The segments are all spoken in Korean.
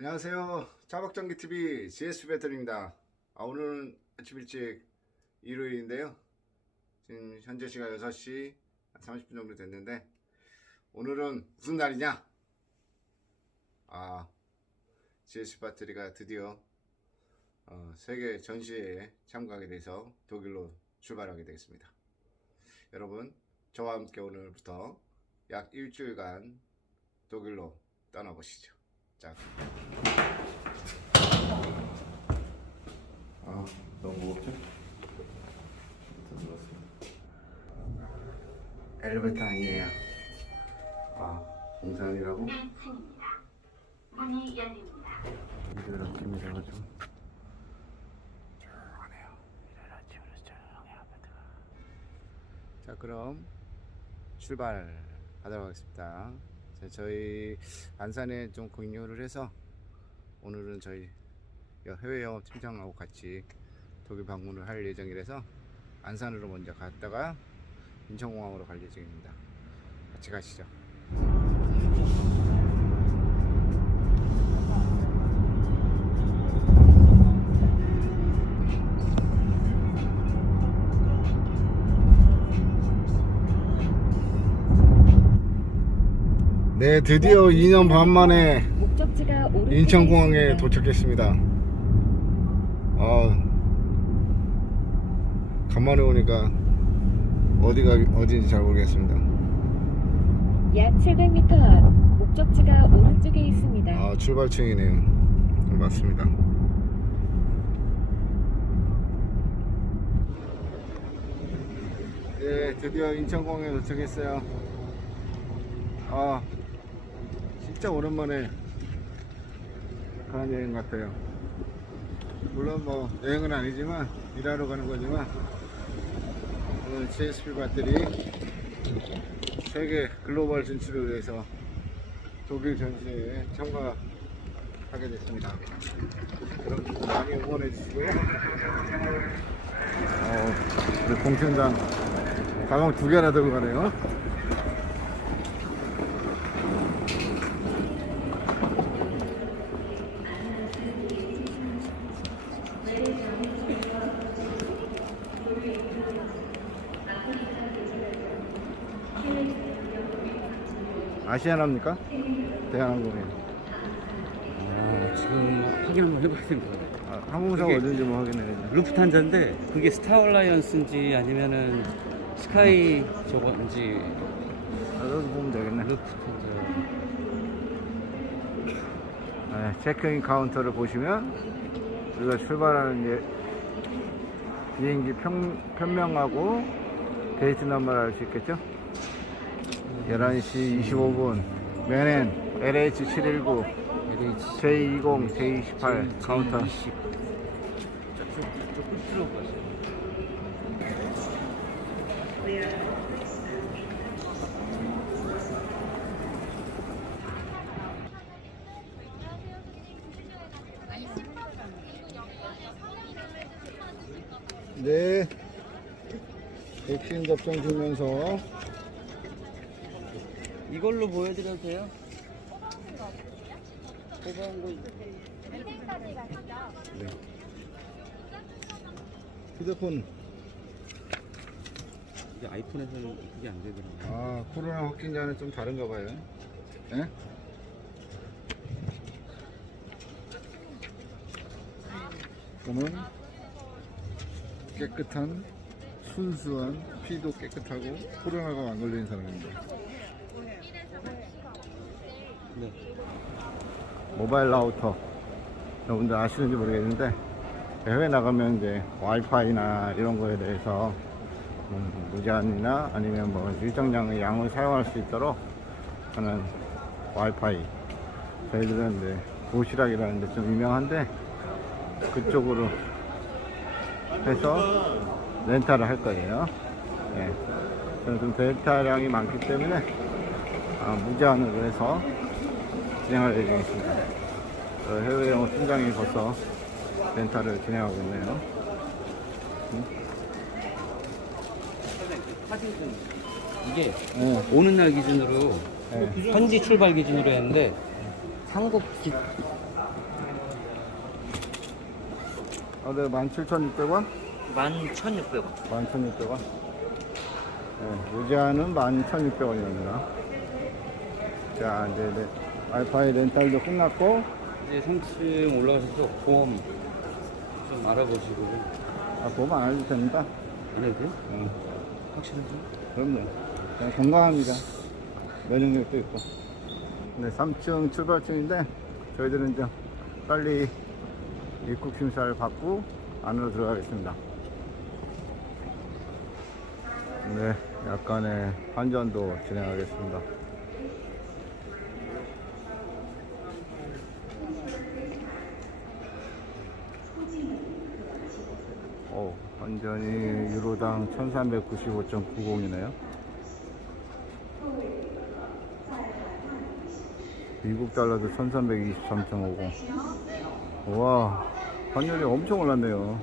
안녕하세요. 차박전기TV GS 배터리입니다. 아, 오늘은 아침 일찍 일요일인데요. 지금 현재 시간 6시 30분 정도 됐는데, 오늘은 무슨 날이냐? 아, GS 배터리가 드디어 어, 세계 전시회에 참가하게 돼서 독일로 출발하게 되겠습니다. 여러분, 저와 함께 오늘부터 약 일주일간 독일로 떠나보시죠. 자, 아, 너무 무겁죠? 엘리베이터 아니에요. 아, 공산이라고? 네. 문이 열립니다. 조용하네요. 아침으로 조용해 아파트가. 자, 그럼 출발하도록 하겠습니다. 자, 저희 안산에 좀 공유를 해서 오늘은 저희 해외 영업 팀장하고 같이 독일 방문을 할 예정이라서 안산으로 먼저 갔다가 인천공항으로 갈 예정입니다. 같이 가시죠. 네, 드디어 2년 반 만에 인천공항에. 도착했습니다. 아, 간만에 오니까 어디가 어디인지 잘 모르겠습니다. 약 700m 앞 목적지가 오른쪽에 있습니다. 아, 출발층이네요. 맞습니다. 네, 드디어 인천공항에 도착했어요. 아, 진짜 오랜만에 가는 여행 같아요. 물론 뭐 여행은 아니지만 일하러 가는 거지만 오늘 CSP 배터리 세계 글로벌 진출을 위해서 독일 전시회에 참가하게 됐습니다. 그럼 많이 응원해 주시고요. 어, 우리 공팀장 가방 두 개나 들고 가네요. 아시아나입니까? 대한항공이에요. 아, 지금 확인 한번 해봐야 같아요. 아, 항공사가 그게- 어딘지 뭐 확인해야죠. 루프탄자인데 그게 스타얼라이언스인지 아니면은 스카이 저건지 아, 여기 보면 되겠네. 루프탄자. 네, 체크인 카운터를 보시면 우리가 출발하는 게 비행기 편, 편명하고 데이트 넘버를 알 수 있겠죠? 11시 25분 맨엔 LH719 LH J20 J28 카운터 20. 저쪽 저 끝으로 가세요. 네 백신 접종 주면서 이걸로 보여드려도 돼요? 뽑아온 거 네. 휴대폰 이게 아이폰에서는 그게 안 되더라고요. 아 코로나 확진자는 좀 다른가 봐요 예? 저는 깨끗한 순수한 피도 깨끗하고 코로나가 안 걸린 사람입니다 네. 모바일 라우터 여러분들 아시는지 모르겠는데 해외 나가면 이제 와이파이나 이런 거에 대해서 음, 무제한이나 아니면 뭐 일정량의 양을 사용할 수 있도록 하는 와이파이 저희들은 이제 도시락이라는 데 좀 유명한데 그쪽으로 해서 렌탈을 할 거예요 예. 저는 좀 데이터량이 많기 때문에 아, 무제한으로 해서 진행할 예정이십니다. 어, 해외 영어 팀장이 벌써 렌탈을 진행하고 있네요. 사진은 이게 네. 오는 날 기준으로 네. 현지 출발 기준으로 했는데 한국 기, 어, 네, 17,600원? 11,600원. 11,600원? 네, 무제한은 11,600원입니다. 자, 이제 네, 와이파이 렌탈도 끝났고, 이제 3층 올라가서 또 보험 좀 알아보시고. 아, 보험 안 해도 됩니다. 안 해도 돼요? 응, 확실하세요? 그럼요. 그냥 건강합니다. 면역력도 있고. 네, 3층 출발층인데, 저희들은 이제 빨리 입국 심사를 받고 안으로 들어가겠습니다. 네, 약간의 환전도 진행하겠습니다. 오, 환전이 유로당 1395.90이네요. 미국 달러도 1323.50. 와, 환율이 엄청 올랐네요.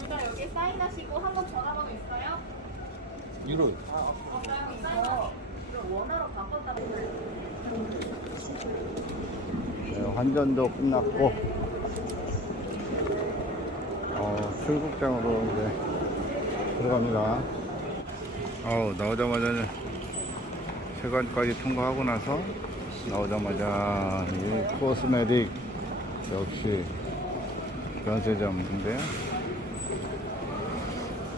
일단 여기 사인하시고 한번 전화번호 있어요? 유로. 원화로 바꿨다 네, 환전도 끝났고, 어, 출국장으로 이제 들어갑니다. 어 나오자마자 세관까지 통과하고 나서 나오자마자 이 코스메틱 역시 변세점인데요.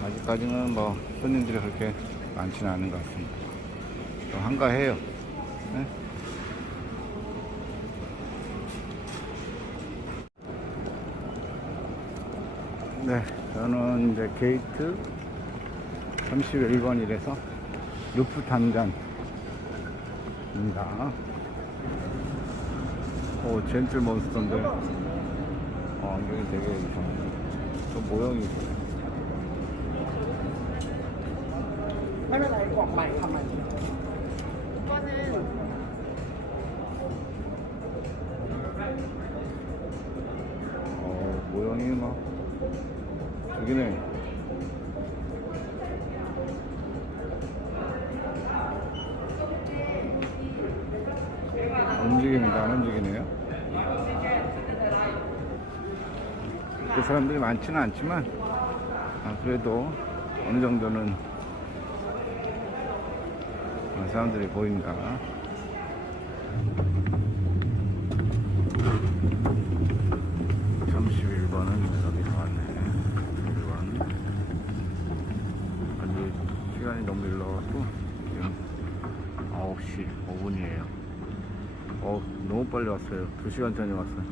아직까지는 뭐 손님들이 그렇게 많지는 않은 것 같습니다. 좀 한가해요. 네? 네, 저는 이제 게이트 31번이라서 루프탄잔입니다. 오, 젠틀 몬스터인데, 어, 안경이 되게 이상해. 저 모형이 있어요. 오빠는 어, 모형이 막, 저기네. 움직이는데 안 움직이네요. 그 사람들이 많지는 않지만, 아, 그래도 어느 정도는 아, 사람들이 보인다. 삼십일 번은 여기 나왔네. 1번. 아직 시간이 너무 일러갖고, 지금 9시 5분이에요. 어, 너무 빨리 왔어요. 2시간 전에 왔어요.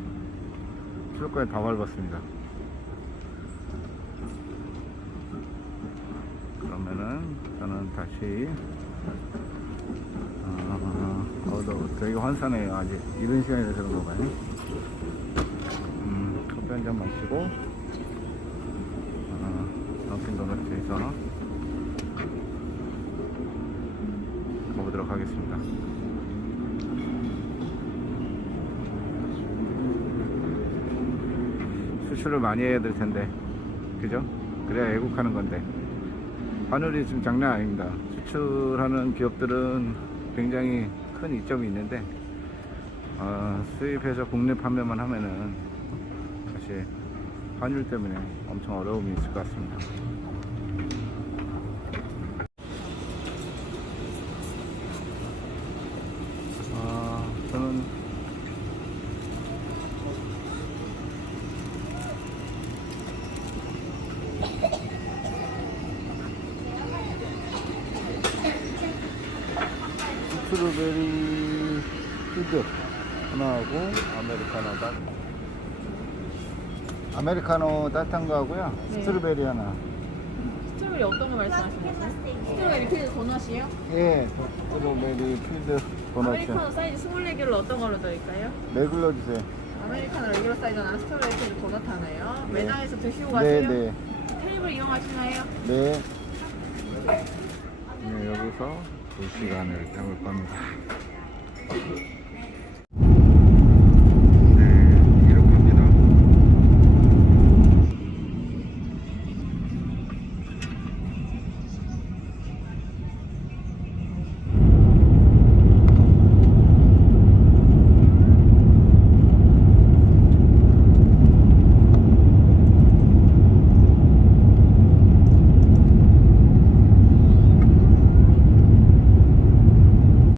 수도까지 다 밟았습니다. 그러면은, 저는 다시, 아, 어, 너 되게 환산해요. 아직 이른 시간이라서 그런가 봐요. 음, 커피 한 잔 마시고, 어, 던킨 도넛에서 가보도록 하겠습니다. 수출을 많이 해야 될 텐데, 그죠? 그래야 애국하는 건데. 환율이 지금 장난 아닙니다. 수출하는 기업들은 굉장히 큰 이점이 있는데, 어, 수입해서 국내 판매만 하면은 사실 환율 때문에 엄청 어려움이 있을 것 같습니다. 아, 저는 스트로베리 푸드 하나하고 아메리카노 따 아메리카노 따뜻한 거 하고요. 스트로베리 하나. 스트로베리 어떤 거 말씀하시는 거세요? 스트로베리 필드 도넛이요? 예, 스트로베리 필드 도넛. 아메리카노 사이즈 24개를 어떤 걸로 드릴까요? 네 글러 주세요. 아메리카노 레귤러 사이즈 하나, 스트로베리 필드 도넛 하나요? 네. 매장에서 드시고 네, 가세요? 네, 테이블 이용하시나요? 네. 네, 여기서 두 시간을 때울 겁니다.